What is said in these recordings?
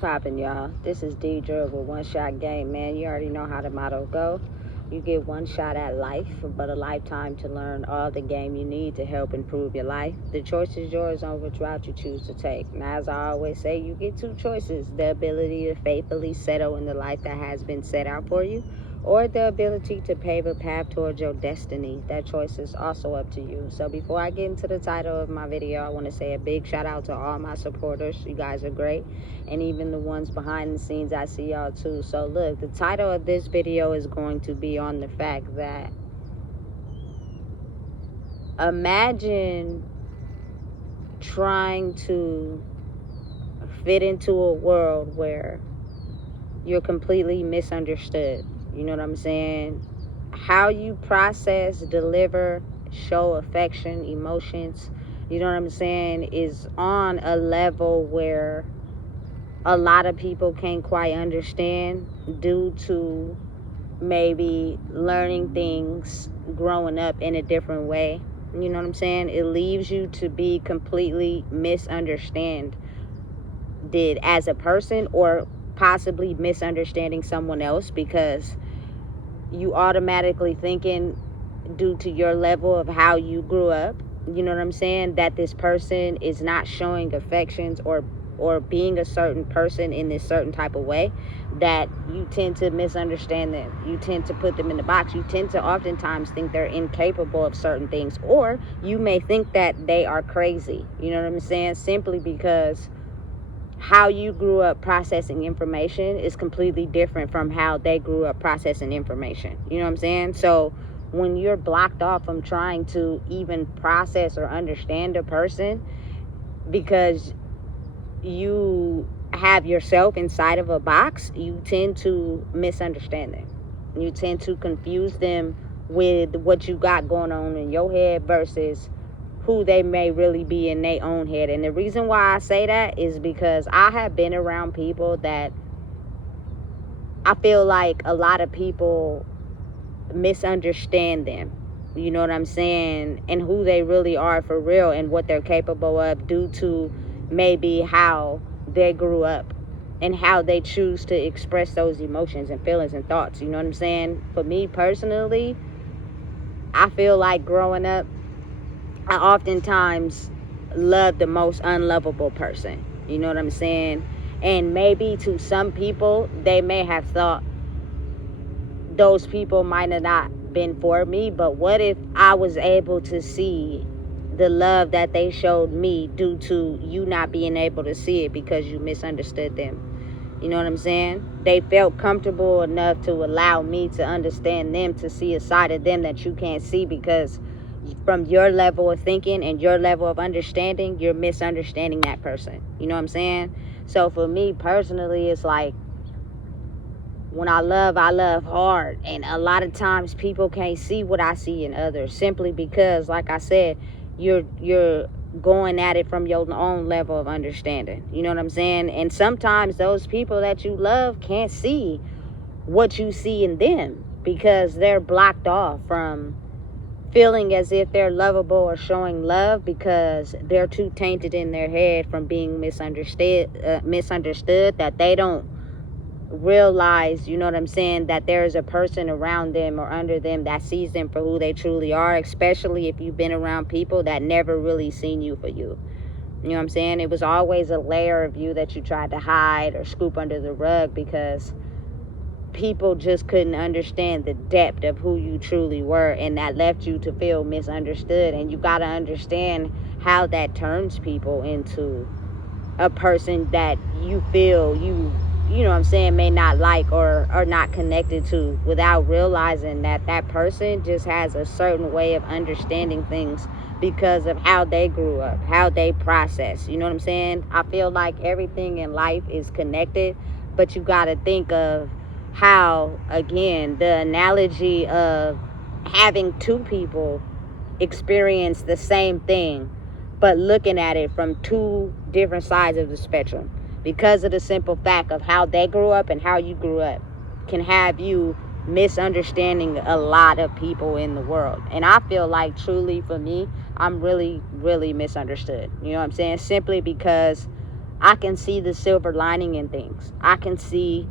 Poppin', y'all. This is Deidre with One Shot Game, man. You already know how the motto go. You get one shot at life, but a lifetime to learn all the game you need to help improve your life. The choice is yours on which route you choose to take. Now, as I always say, you get two choices: the ability to faithfully settle in the life that has been set out for you, or the ability to pave a path towards your destiny. That choice is also up to you. So before I get into the title of my video, I want to say a big shout out to all my supporters. You guys are great. And even the ones behind the scenes, I see y'all too. So look, the title of this video is going to be on the fact that imagine trying to fit into a world where you're completely misunderstood. You know what I'm saying? How you process, deliver, show affection, emotions, you know what I'm saying, is on a level where a lot of people can't quite understand due to maybe learning things growing up in a different way. You know what I'm saying? It leaves you to be completely misunderstood as a person, or possibly misunderstanding someone else, because you automatically thinking, due to your level of how you grew up, you know what I'm saying, that this person is not showing affections or being a certain person in this certain type of way, that you tend to misunderstand them. You tend to put them in the box. You tend to oftentimes think they're incapable of certain things, or you may think that they are crazy. You know what I'm saying? Simply because how you grew up processing information is completely different from how they grew up processing information. You know what I'm saying? So when you're blocked off from trying to even process or understand a person because you have yourself inside of a box, you tend to misunderstand them. You tend to confuse them with what you got going on in your head versus who they may really be in their own head. And the reason why I say that is because I have been around people that I feel like a lot of people misunderstand them. You know what I'm saying? And who they really are for real and what they're capable of due to maybe how they grew up and how they choose to express those emotions and feelings and thoughts. You know what I'm saying? For me personally, I feel like growing up, I oftentimes love the most unlovable person. You know what I'm saying? And maybe to some people, they may have thought those people might have not been for me, but what if I was able to see the love that they showed me due to you not being able to see it because you misunderstood them? You know what I'm saying? They felt comfortable enough to allow me to understand them, to see a side of them that you can't see, because from your level of thinking and your level of understanding, you're misunderstanding that person. You know what I'm saying? So for me personally, it's like, when I love hard. And a lot of times people can't see what I see in others, simply because, like I said, you're going at it from your own level of understanding. You know what I'm saying? And sometimes those people that you love can't see what you see in them because they're blocked off from feeling as if they're lovable or showing love, because they're too tainted in their head from being misunderstood, that they don't realize, you know what I'm saying, that there is a person around them or under them that sees them for who they truly are, especially if you've been around people that never really seen you for you. You know what I'm saying? It was always a layer of you that you tried to hide or scoop under the rug because people just couldn't understand the depth of who you truly were, and that left you to feel misunderstood. And you got to understand how that turns people into a person that you feel you know what I'm saying, may not like or are not connected to, without realizing that that person just has a certain way of understanding things because of how they grew up, how they process. You know what I'm saying? I feel like everything in life is connected, but you got to think of how, again, the analogy of having two people experience the same thing, but looking at it from two different sides of the spectrum, because of the simple fact of how they grew up and how you grew up, can have you misunderstanding a lot of people in the world. And I feel like, truly, for me, I'm really, really misunderstood. You know what I'm saying? Simply because I can see the silver lining in things. I can see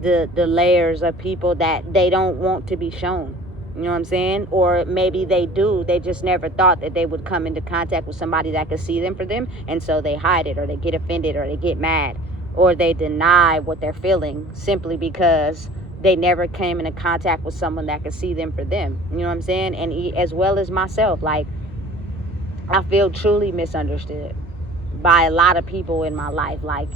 the layers of people that they don't want to be shown. You know what I'm saying? Or maybe they do. They just never thought that they would come into contact with somebody that could see them for them. And so they hide it, or they get offended, or they get mad, or they deny what they're feeling simply because they never came into contact with someone that could see them for them. You know what I'm saying? And as well as myself, like, I feel truly misunderstood by a lot of people in my life. Like,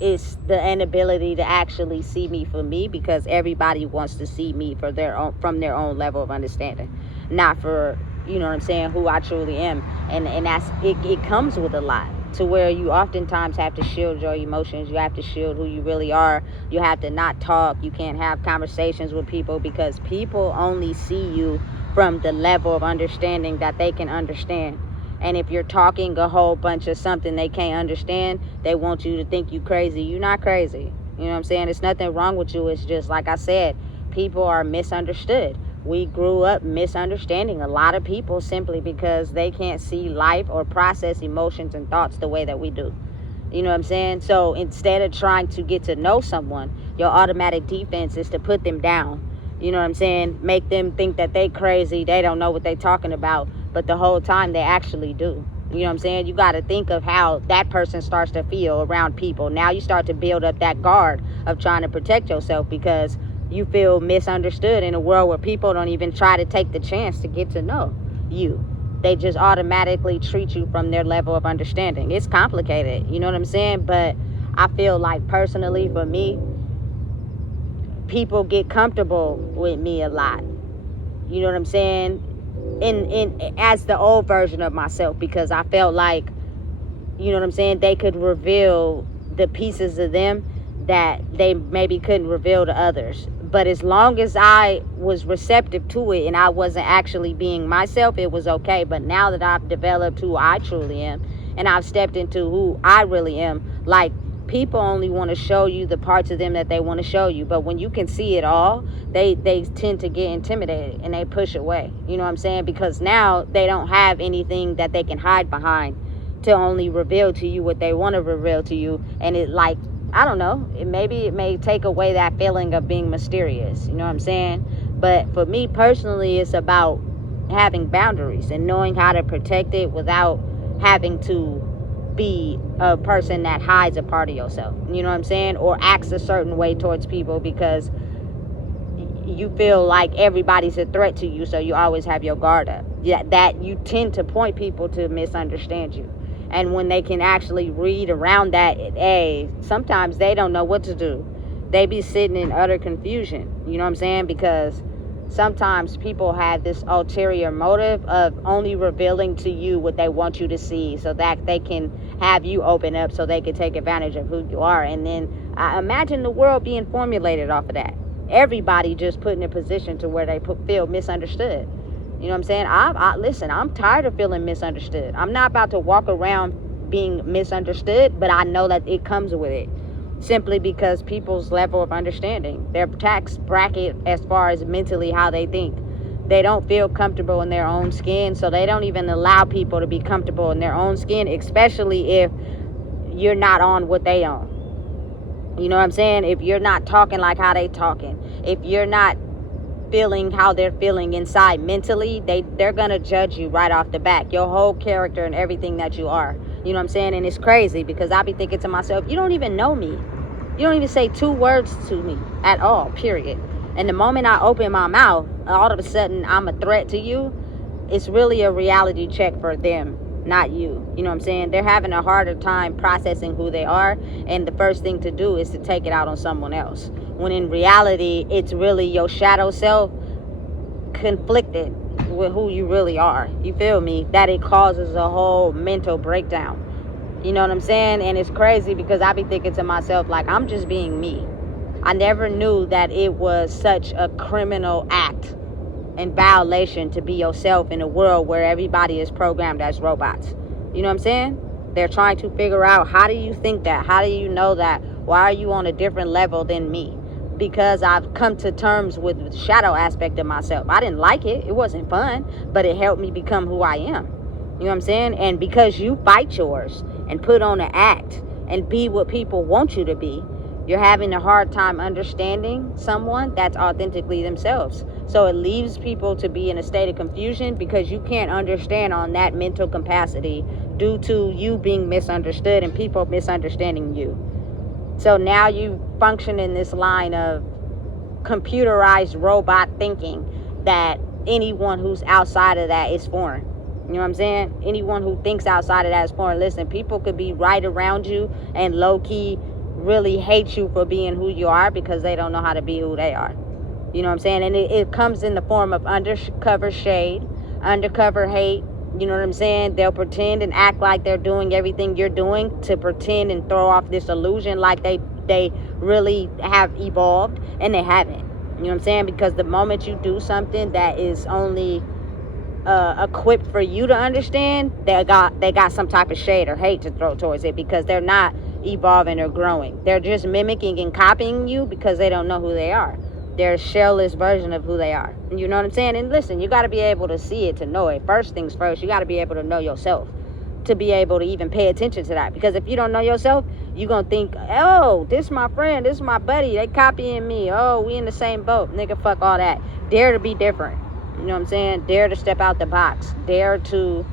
it's the inability to actually see me for me, because everybody wants to see me for their own, from their own level of understanding, not for, you know what I'm saying, who I truly am. And that's it comes with a lot, to where you oftentimes have to shield your emotions. You have to shield who you really are. You have to not talk. You can't have conversations with people, because people only see you from the level of understanding that they can understand. And if you're talking a whole bunch of something they can't understand, they want you to think you crazy. You're not crazy. You know what I'm saying? There's nothing wrong with you. It's just, like I said, people are misunderstood. We grew up misunderstanding a lot of people simply because they can't see life or process emotions and thoughts the way that we do. You know what I'm saying? So instead of trying to get to know someone, your automatic defense is to put them down. You know what I'm saying? Make them think that they crazy, they don't know what they talking about, but the whole time they actually do. You know what I'm saying? You got to think of how that person starts to feel around people. Now you start to build up that guard of trying to protect yourself, because you feel misunderstood in a world where people don't even try to take the chance to get to know you. They just automatically treat you from their level of understanding. It's complicated, you know what I'm saying? But I feel like, personally, for me, people get comfortable with me a lot. You know what I'm saying? In as the old version of myself, because I felt like, you know what I'm saying, they could reveal the pieces of them that they maybe couldn't reveal to others. But as long as I was receptive to it and I wasn't actually being myself, it was okay. But now that I've developed who I truly am, and I've stepped into who I really am, like, people only want to show you the parts of them that they want to show you. But when you can see it all, they tend to get intimidated and they push away. You know what I'm saying? Because now they don't have anything that they can hide behind to only reveal to you what they want to reveal to you. And it, like, I don't know, it may take away that feeling of being mysterious. You know what I'm saying? But for me personally, it's about having boundaries and knowing how to protect it without having to be a person that hides a part of yourself, you know what I'm saying, or acts a certain way towards people because you feel like everybody's a threat to you, so you always have your guard up. Yeah, that you tend to point people to misunderstand you. And when they can actually read around that, sometimes they don't know what to do. They be sitting in utter confusion, you know what I'm saying, because sometimes people have this ulterior motive of only revealing to you what they want you to see, so that they can have you open up, so they can take advantage of who you are. And then I imagine the world being formulated off of that. Everybody just put in a position to where they feel misunderstood. You know what I'm saying? Listen, I'm tired of feeling misunderstood. I'm not about to walk around being misunderstood, but I know that it comes with it. Simply because people's level of understanding, their tax bracket as far as mentally how they think, they don't feel comfortable in their own skin, so they don't even allow people to be comfortable in their own skin, especially if you're not on what they on. You know what I'm saying? If you're not talking like how they talking, if you're not feeling how they're feeling inside mentally, they're gonna judge you right off the bat, your whole character and everything that you are. You know what I'm saying? And it's crazy because I be thinking to myself, you don't even know me. You don't even say 2 words to me at all, period. And the moment I open my mouth, all of a sudden I'm a threat to you. It's really a reality check for them, not you. You know what I'm saying? They're having a harder time processing who they are, and the first thing to do is to take it out on someone else. When in reality, it's really your shadow self conflicted with who you really are. You feel me? That it causes a whole mental breakdown. You know what I'm saying? And it's crazy because I be thinking to myself, like, I'm just being me. I never knew that it was such a criminal act and violation to be yourself in a world where everybody is programmed as robots. You know what I'm saying? They're trying to figure out, how do you think that? How do you know that? Why are you on a different level than me? Because I've come to terms with the shadow aspect of myself. I didn't like it. It wasn't fun, but it helped me become who I am. You know what I'm saying? And because you fight yours, and put on an act and be what people want you to be, you're having a hard time understanding someone that's authentically themselves. So it leaves people to be in a state of confusion because you can't understand on that mental capacity due to you being misunderstood and people misunderstanding you. So now you function in this line of computerized robot thinking that anyone who's outside of that is foreign. You know what I'm saying? Anyone who thinks outside of that is foreign. Listen, people could be right around you and low-key really hate you for being who you are because they don't know how to be who they are. You know what I'm saying? And it comes in the form of undercover shade, undercover hate. You know what I'm saying? They'll pretend and act like they're doing everything you're doing to pretend and throw off this illusion like they really have evolved, and they haven't. You know what I'm saying? Because the moment you do something that is only equipped for you to understand, they got some type of shade or hate to throw towards it because they're not evolving or growing. They're just mimicking and copying you because they don't know who they are. They're a shellless version of who they are. You know what I'm saying? And listen, you got to be able to see it to know it. First things first, you got to be able to know yourself to be able to even pay attention to that. Because if you don't know yourself, you're going to think, oh, this is my friend, this is my buddy, they copying me, oh, we in the same boat. Nigga, fuck all that. Dare to be different. You know what I'm saying? Dare to step out the box. Dare to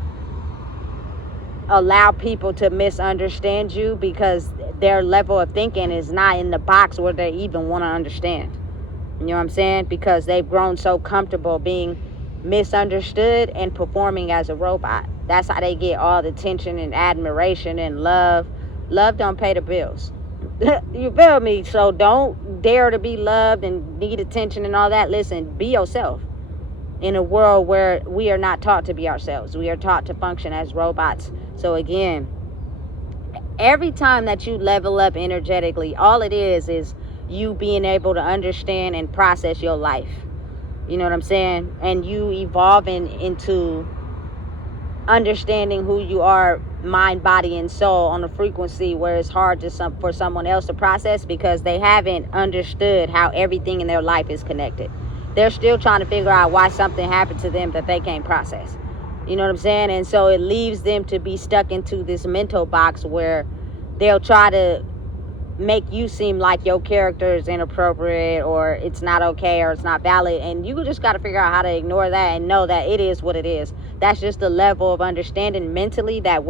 allow people to misunderstand you because their level of thinking is not in the box where they even want to understand. You know what I'm saying? Because they've grown so comfortable being misunderstood and performing as a robot. That's how they get all the attention and admiration and love. Love don't pay the bills. You feel me? So don't dare to be loved and need attention and all that. Listen, be yourself. In a world where we are not taught to be ourselves. We are taught to function as robots. So again, every time that you level up energetically, all it is you being able to understand and process your life. You know what I'm saying? And you evolving into understanding who you are, mind, body, and soul on a frequency where it's hard for someone else to process because they haven't understood how everything in their life is connected. They're still trying to figure out why something happened to them that they can't process. You know what I'm saying? And so it leaves them to be stuck into this mental box where they'll try to make you seem like your character is inappropriate or it's not okay or it's not valid, and you just got to figure out how to ignore that and know that it is what it is. That's just the level of understanding mentally that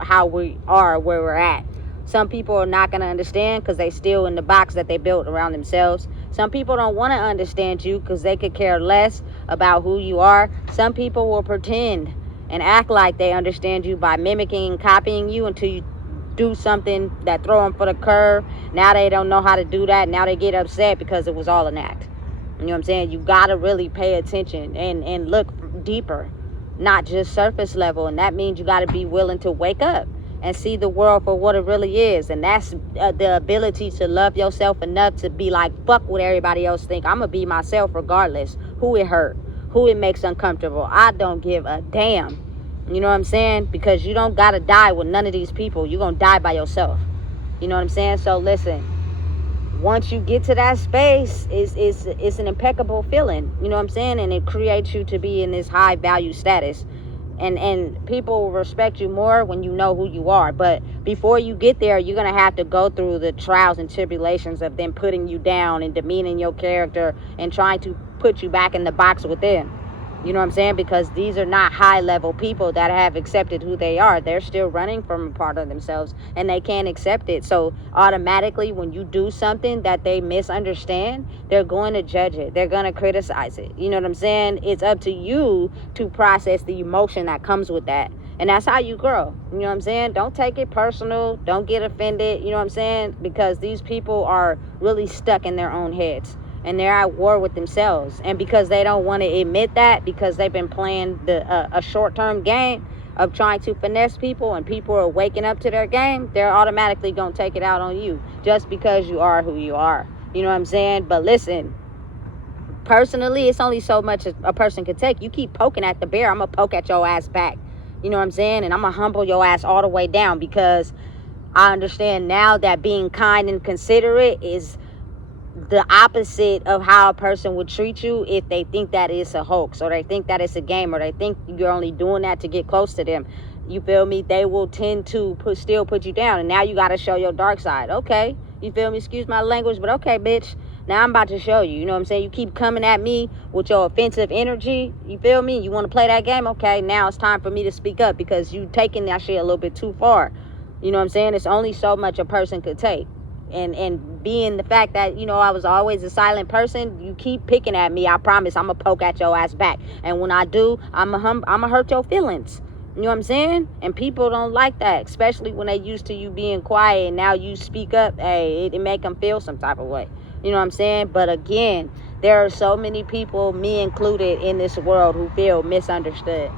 how we are where we're at. Some people are not going to understand because they still in the box that they built around themselves. Some people don't want to understand you because they could care less about who you are. Some people will pretend and act like they understand you by mimicking and copying you until you do something that throw them for the curve. Now they don't know how to do that. Now they get upset because it was all an act. You know what I'm saying? You got to really pay attention and look deeper, not just surface level. And that means you got to be willing to wake up and see the world for what it really is. And that's the ability to love yourself enough to be like, fuck what everybody else think. I'm going to be myself regardless who it hurt, who it makes uncomfortable. I don't give a damn. You know what I'm saying? Because you don't got to die with none of these people. You're going to die by yourself. You know what I'm saying? So listen, once you get to that space, it's an impeccable feeling. You know what I'm saying? And it creates you to be in this high value status. And people will respect you more when you know who you are. But before you get there, you're going to have to go through the trials and tribulations of them putting you down and demeaning your character and trying to put you back in the box within. You know what I'm saying? Because these are not high-level people that have accepted who they are. They're still running from a part of themselves, and they can't accept it. So automatically, when you do something that they misunderstand, they're going to judge it. They're going to criticize it. You know what I'm saying? It's up to you to process the emotion that comes with that. And that's how you grow. You know what I'm saying? Don't take it personal. Don't get offended. You know what I'm saying? Because these people are really stuck in their own heads. And they're at war with themselves. And because they don't want to admit that, because they've been playing a short-term game of trying to finesse people, and people are waking up to their game, they're automatically going to take it out on you just because you are who you are. You know what I'm saying? But listen, personally, it's only so much a person can take. You keep poking at the bear, I'm going to poke at your ass back. You know what I'm saying? And I'm going to humble your ass all the way down, because I understand now that being kind and considerate is the opposite of how a person would treat you if they think that it's a hoax, or they think that it's a game, or they think you're only doing that to get close to them. You feel me? They will tend to still put you down. And now you got to show your dark side. Okay. You feel me? Excuse my language, but okay, bitch. Now I'm about to show you. You know what I'm saying? You keep coming at me with your offensive energy. You feel me? You want to play that game? Okay, now it's time for me to speak up because you taking that shit a little bit too far. You know what I'm saying? It's only so much a person could take. And being the fact that, you know, I was always a silent person, you keep picking at me, I promise I'm going to poke at your ass back. And when I do, I'm going to hurt your feelings. You know what I'm saying? And people don't like that, especially when they used to you being quiet and now you speak up. Hey, it make them feel some type of way. You know what I'm saying? But again, there are so many people, me included, in this world who feel misunderstood.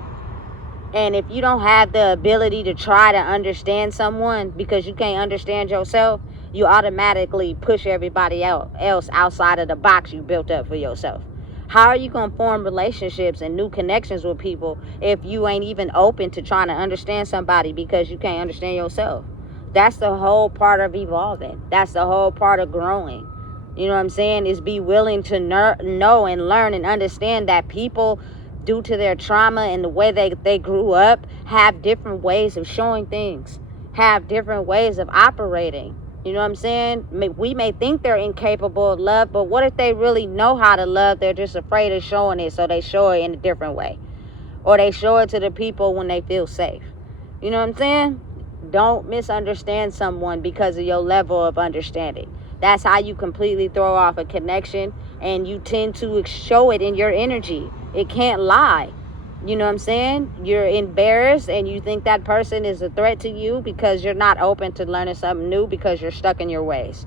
And if you don't have the ability to try to understand someone because you can't understand yourself, you automatically push everybody else outside of the box you built up for yourself. How are you going to form relationships and new connections with people if you ain't even open to trying to understand somebody because you can't understand yourself? That's the whole part of evolving. That's the whole part of growing. You know what I'm saying? Is be willing to know and learn and understand that people, due to their trauma and the way they grew up, have different ways of showing things, have different ways of operating. You know what I'm saying? We may think they're incapable of love, but what if they really know how to love? They're just afraid of showing it, so they show it in a different way. Or they show it to the people when they feel safe. You know what I'm saying? Don't misunderstand someone because of your level of understanding. That's how you completely throw off a connection, and you tend to show it in your energy. It can't lie. You know what I'm saying? You're embarrassed and you think that person is a threat to you because you're not open to learning something new because you're stuck in your ways.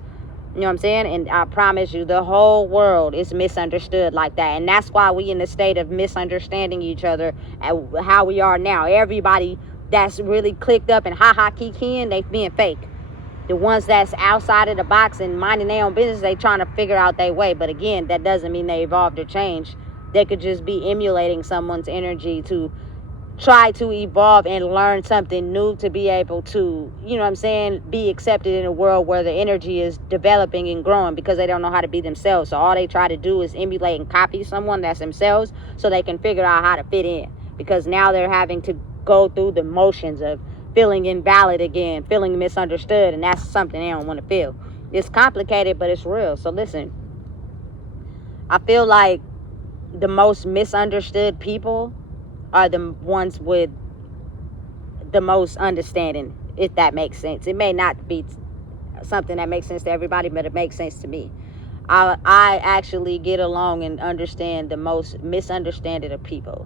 You know what I'm saying? And I promise you, the whole world is misunderstood like that. And that's why we in the state of misunderstanding each other and how we are now. Everybody that's really clicked up and kikiing, they being fake. The ones that's outside of the box and minding their own business, they trying to figure out their way. But again, that doesn't mean they evolved or changed. They could just be emulating someone's energy to try to evolve and learn something new to be able to, you know what I'm saying, be accepted in a world where the energy is developing and growing because they don't know how to be themselves. So all they try to do is emulate and copy someone that's themselves so they can figure out how to fit in, because now they're having to go through the motions of feeling invalid again, feeling misunderstood, and that's something they don't want to feel. It's complicated, but it's real. So listen, I feel like the most misunderstood people are the ones with the most understanding, if that makes sense. It may not be something that makes sense to everybody, but it makes sense to me. I actually get along and understand the most misunderstanding of people.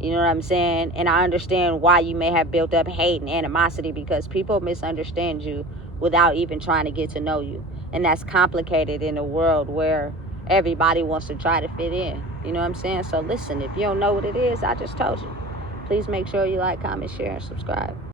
You know what I'm saying? And I understand why you may have built up hate and animosity, because people misunderstand you without even trying to get to know you. And that's complicated in a world where everybody wants to try to fit in. You know what I'm saying? So listen, if you don't know what it is, I just told you. Please make sure you like, comment, share, and subscribe.